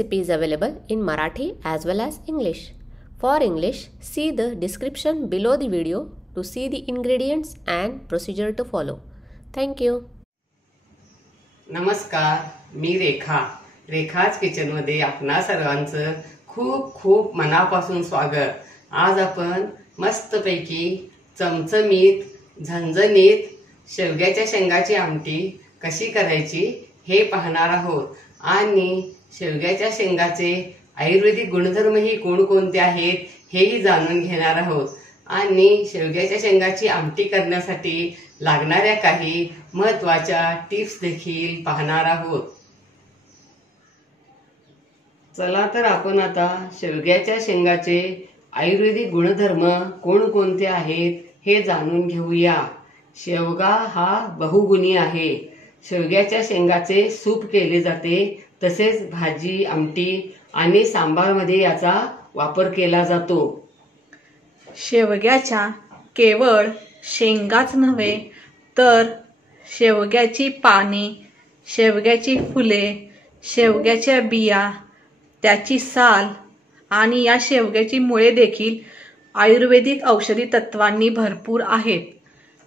recipe is available in Marathi as well as English. For English, see the description below the video to see the ingredients and procedure to follow. Thank you. नमस्कार, मी रेखाच kitchen मध्ये आपणा सर्वांचं खूप खूप मनापासून स्वागत. आज आपण मस्तपैकी चमचमीत झणझणीत शेवग्याच्या शेंगाची आमटी कशी करायची हे पाहणार आहोत आणि शेवग्याच्या शेंगाचे आयुर्वेदिक गुणधर्मही कोणकोणते आहेत हेही जाणून घेणार आहोत आणि शेवग्याच्या शेंगाची आमटी करण्यासाठी लागणाऱ्या काही महत्त्वाच्या टिप्स देखील पाहणार आहोत. चला तर आपण आता शेवग्याच्या शेंगाचे आयुर्वेदिक गुणधर्म कोणकोणते आहेत हे जाणून घेऊया. शेवगा हा बहुगुणी आहे. शेवग्याच्या शेंगाचे सूप केले जाते, तसेच भाजी, आमटी आणि सांबार मध्ये याचा वापर केला जातो. शेवग्याच्या केवळ शेंगाच नव्हे तर शेवग्याची पाने, शेवग्याची फुले, शेवग्याच्या बिया, त्याची साल आणि या शेवग्याची मुळे देखील आयुर्वेदिक औषधी तत्वांनी भरपूर आहेत.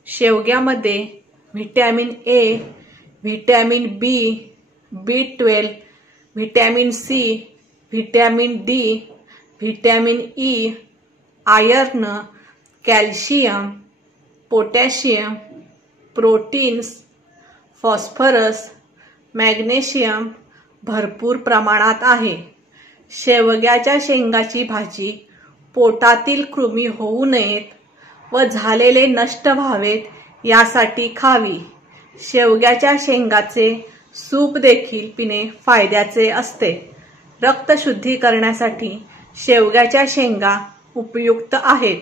शेवग्यामध्ये vitamin A, vitamin B, B12, vitamin C, vitamin D, vitamin E, iron, calcium, potassium, proteins, phosphorus, magnesium भरपूर प्रमाणात आहे. शेवग्याच्या शेंगाची भाजी पोटातील कृमी होऊ नयेत व झालेले नष्ट व्हावेत यासाठी खावी. शेवग्याच्या शेंगाचे सूप देखील पिणे फायद्याचे असते. रक्त शुद्धी करण्यासाठी शेवग्याच्या शेंगा उपयुक्त आहेत.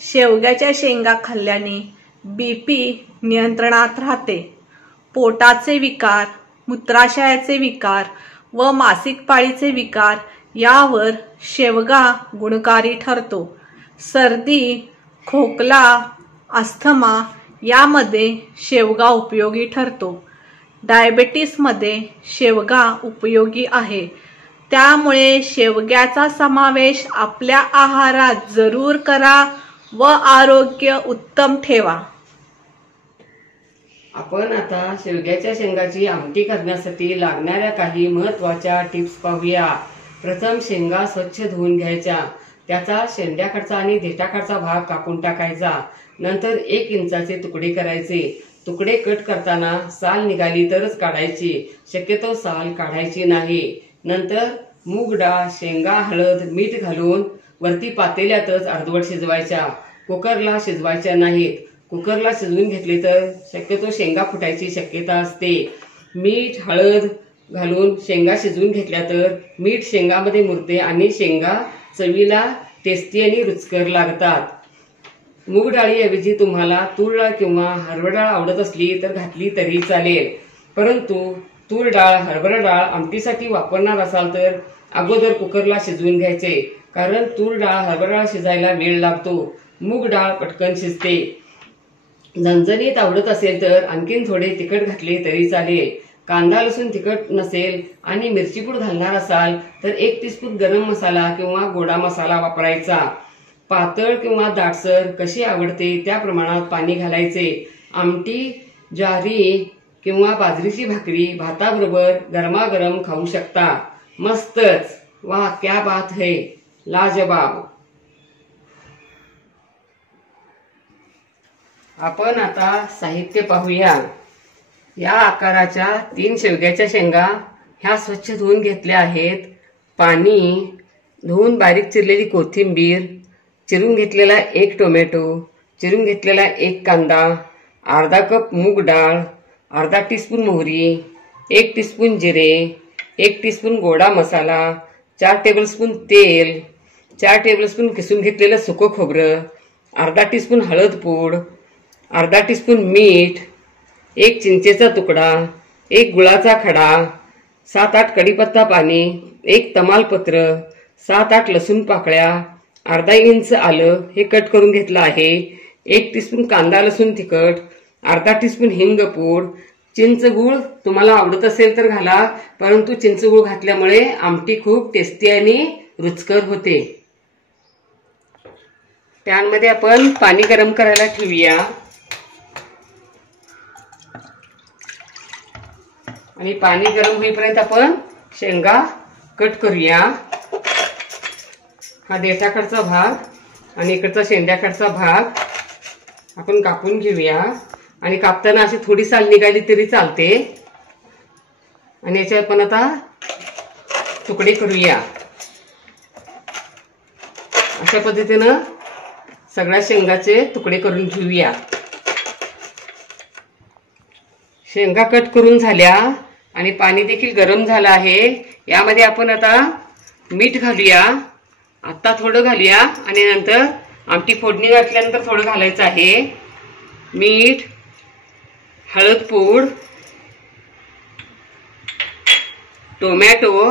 शेवग्याच्या शेंगा खाल्ल्याने BP नियंत्रणात राहते. पोटाचे विकार, मूत्राशयाचे विकार व मासिक पाळीचे विकार यावर शेवगा गुणकारी ठरतो. सर्दी, खोकला, अस्थमा यामध्ये शेवगा उपयोगी ठरतो. डायबेटीसमध्ये शेवगा उपयोगी आहे. त्यामुळे शेवग्याचा समावेश आपल्या आहारात जरूर करा व आरोग्य उत्तम ठेवा. आपण आता शेवग्याच्या शेंगाची आमटी करण्यासाठी लागणाऱ्या काही महत्त्वाच्या टिप्स पाहूया. प्रथम शेंगा स्वच्छ धुवून घ्यायच्या. त्याचा शेंड्याकडचा आणि देठाकडचा भाग कापून टाकायचा. नंतर 1 इंचाचे तुकडे करायचे. तुकडे कट करताना साल निघाली तरच काढायची, शक्यतो साल काढायची नाही. नंतर मूग डाळ, शेंगा, हळद, मीठ घालून वरती पातेल्यातच अर्धवट शिजवायच्या. कुकरला शिजवायच्या नाहीत. कुकरला शिजवून घेतले तर शक्यतो शेंगा फुटायची शक्यता असते. मीठ, हळद घालून शेंगा शिजवून घेतल्या तर मीठ शेंगामध्ये मुरते आणि शेंगा चवीला टेस्टी आणि रुचकर लागतात. मूग डाळीऐवजी तुम्हाला तूर डाळ किंवा हरभरा डाळ आवडत असली तर घातली तरी चालेल. परंतु तूर डाळ, हरभरा डाळ आमटीसाठी वापरणार असाल तर अगोदर कुकरला शिजवून घ्यायचे, कारण तूर डाळ, हरभरा डाळ शिजायला वेळ लागतो. मूग डाळ पटकन शिजते. झणझणीत आवडत असेल तर आणखीन थोडे तिखट घातले तरी चालेल. कांदा लसूण तिखट नसेल आणि मिरची पूड घालणार असाल तर 1 टीस्पून गरम मसाला किंवा गोडा मसाला वापरायचा. पातळ किंवा दाटसर कशी आवडते त्या प्रमाणात पाणी घालायचे. आमटी ज्वारी किंवा बाजरीची भाकरी भाताबरोबर गरमागरम खाऊ शकता. मस्तच. वाह, क्या बात है, लाजवाब. आपण आता साहित्य पाहूया. या आकाराच्या 3 शेवग्याच्या शेंगा ह्या स्वच्छ धुवून घेतल्या आहेत. पाणी, धुवून बारीक चिरलेली कोथिंबीर, चिरून घेतलेला 1 टोमॅटो, चिरून घेतलेला 1 कांदा, अर्धा कप मूग डाळ, अर्धा टीस्पून मोहरी, 1 टीस्पून जिरे, 1 टीस्पून गोडा मसाला, 4 टेबलस्पून तेल, 4 टेबलस्पून किसून घेतलेलं सुकं खोबरं, अर्धा टीस्पून हळद पूड, अर्धा टीस्पून मीठ, 1 चिंचेचा तुकडा, 1 गुळाचा खडा, 7-8 कढीपत्ता पाने, 1 तमालपत्र, 7-8 लसूण पाकळ्या, अर्धा इंच आलं हे कट करून घेतलं आहे, 1 टीस्पून कांदा लसूण तिखट, अर्धा टीस्पून हिंग पूड, चिंच गूळ तुम्हाला आवडत असेल तर घाला, परंतु चिंच गूळ घातल्यामुळे आमटी खूप टेस्टी आणि रुचकर होते। पॅनमध्ये आपण पाणी गरम करायला ठेवूया आणि पाणी गरम होईपर्यंत आपण शेंगा कट करूया। हा देठाकडचा भाग आणि इकडचा शेंड्याकडचा भाग आपण कापून घेऊया आणि कापताना अशी थोडी साल निघाली तरी चालते। आणि याचे आपण आता तुकडे करूया। अशा पद्धतीनं सगळ्या शेंगाचे तुकडे करून घेऊया। शेंगा कट करून झाल्या आणि पाणी देखील गरम झालं आहे। यामध्ये आपण आता मीठ घालूया, आता थोडं घालूया आणि नंतर आमटी फोडणी घातल्यानंतर थोडं घालायचं आहे। मीठ, हळद पूड, टोमॅटो,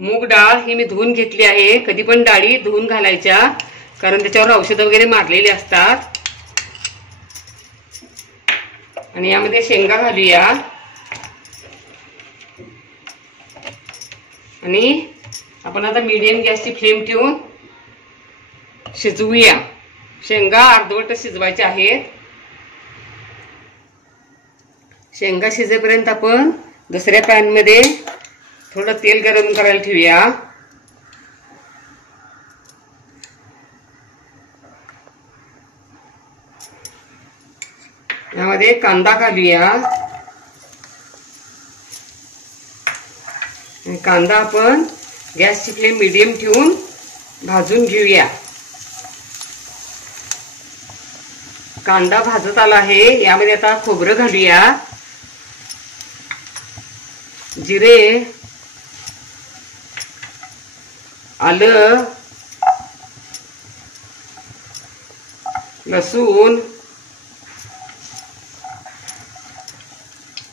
मूग डाळ ही मी धुवून घेतली आहे। कधी पण डाळी धुवून घालायच्या, कारण त्याच्यावर औषध वगैरे मारलेली असतात। आणि यामध्ये शेंगा घालूया आणि आपण आता मीडियम गॅसची फ्लेम ठेवून शिजवूया। शेंगा अर्धवट शिजवायच्या आहेत। शेंगा शिजेपर्यंत आपण दुसऱ्या पॅन मध्ये थोडं तेल गरम करायला ठेवूया। यामध्ये कांदा घालूया। कांदा आपण गॅसची फ्लेम मीडियम ठेवून भाजून घेऊया। कांदा भाजत आला आहे। यामध्ये आता खोबरं घालूया, जिरे, आलं, लसूण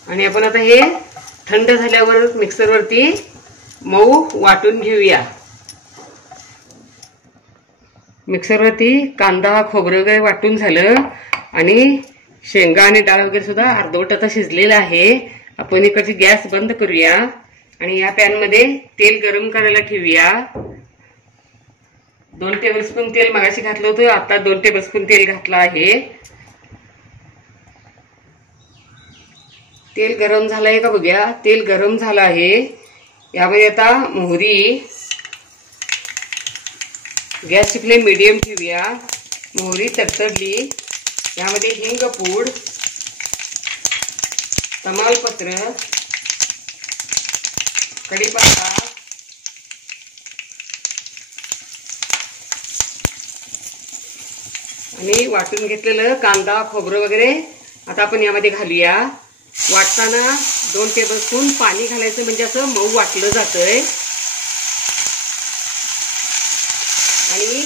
आणि आपण आता हे थंड झाल्यावर मिक्सरवरती मऊ वाटून घेऊया। मिक्सरवरती कांदा खोबरं वगैरे वाटून झालं आणि शेंगा आणि डाळ वगैरे सुद्धा अर्धवट आता शिजलेलं आहे। आपण इकडची गॅस बंद करूया आणि या पॅन मध्ये तेल गरम करायला ठेवूया। 2 टेबलस्पून तेल मगाशी घातलं होतं, आता 2 टेबलस्पून तेल घातलं आहे। तेल गरम झालंय का बघूया। तेल गरम झालं आहे। यामध्ये आता मोहरी, गॅसची फ्लेम मीडियम ठेवूया। मोहरी तडतडली, यामध्ये हिंग पूड, तमालपत्र, कढीपत्ता, आणि वाटून घेतलेलं कांदा खोबरं वगैरे आता आपण यामध्ये घालूया। वाटताना 2 टेबलस्पून पाणी घालायचं, म्हणजे असं मऊ वाटलं जातंय। आणि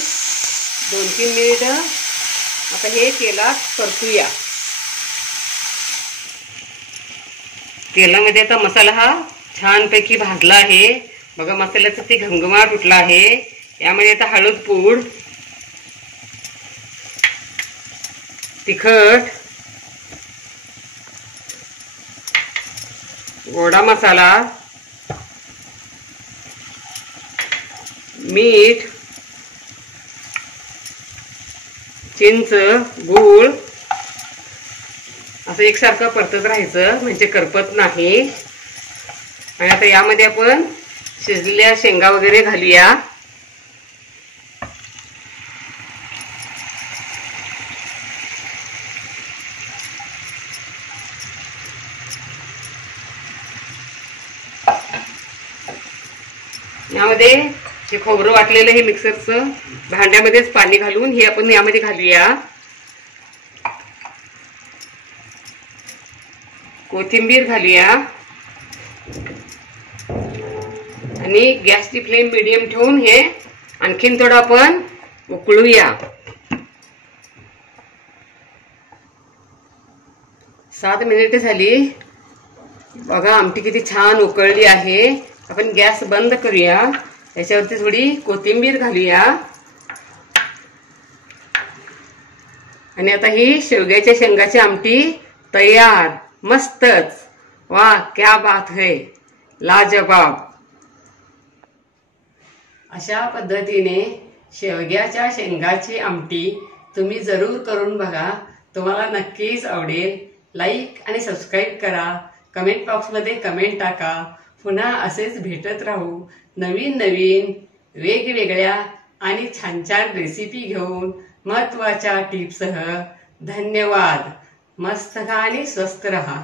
2-3 मिनिट आता हे तेलात परतूया। तेलामध्ये आता मसाला हा छानपैकी भाजला आहे बघा। मसाल्याचा ती घमघमाट उठला आहे। यामध्ये आता हळद पूड, तिखट, गोडा मसाला, मीठ, चिंच, गूळ असं एकसारखं परतत राहायचं, म्हणजे करपत नाही। आणि आता यामध्ये आपण शिजलेल्या शेंगा वगैरे घालूया। यामध्ये हे खोबरं वाटलेलं हे मिक्सरचं भांड्यामध्येच पाणी घालून हे आपण यामध्ये घालूया। कोथिंबीर घालूया आणि गॅसची फ्लेम मीडियम ठेवून हे आणखीन थोडं आपण उकळूया। 7 मिनिटे झाली बघा। आमटी किती छान उकळली आहे। आपण गॅस बंद करूया। याच्यावरती थोडी कोथिंबीर घालूया आणि आता ही शेवग्याच्या शेंगाची आमटी तयार. मस्तच. वाह, क्या बात है, लाजवाब. अशा पद्धतीने शेवग्याच्या शेंगाची आमटी तुम्ही जरूर करून बघा. तुम्हाला नक्कीच आवडेल. लाईक आणि सबस्क्राईब करा. कमेंट बॉक्समध्ये कमेंट टाका. पुन्हा असेच भेटत राहू नवीन नवीन वेगवेगळ्या आणि छान छान रेसिपी घेऊन महत्त्वाच्या टिप्ससह. धन्यवाद. मस्त खा आणि स्वस्त रहा.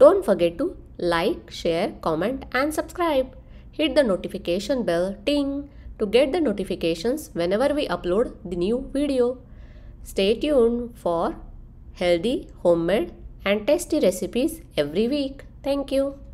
Don't forget to like, share, comment and subscribe. Hit the notification bell ting to get the notifications whenever we upload the new video. Stay tuned for healthy, homemade and tasty recipes every week. Thank you.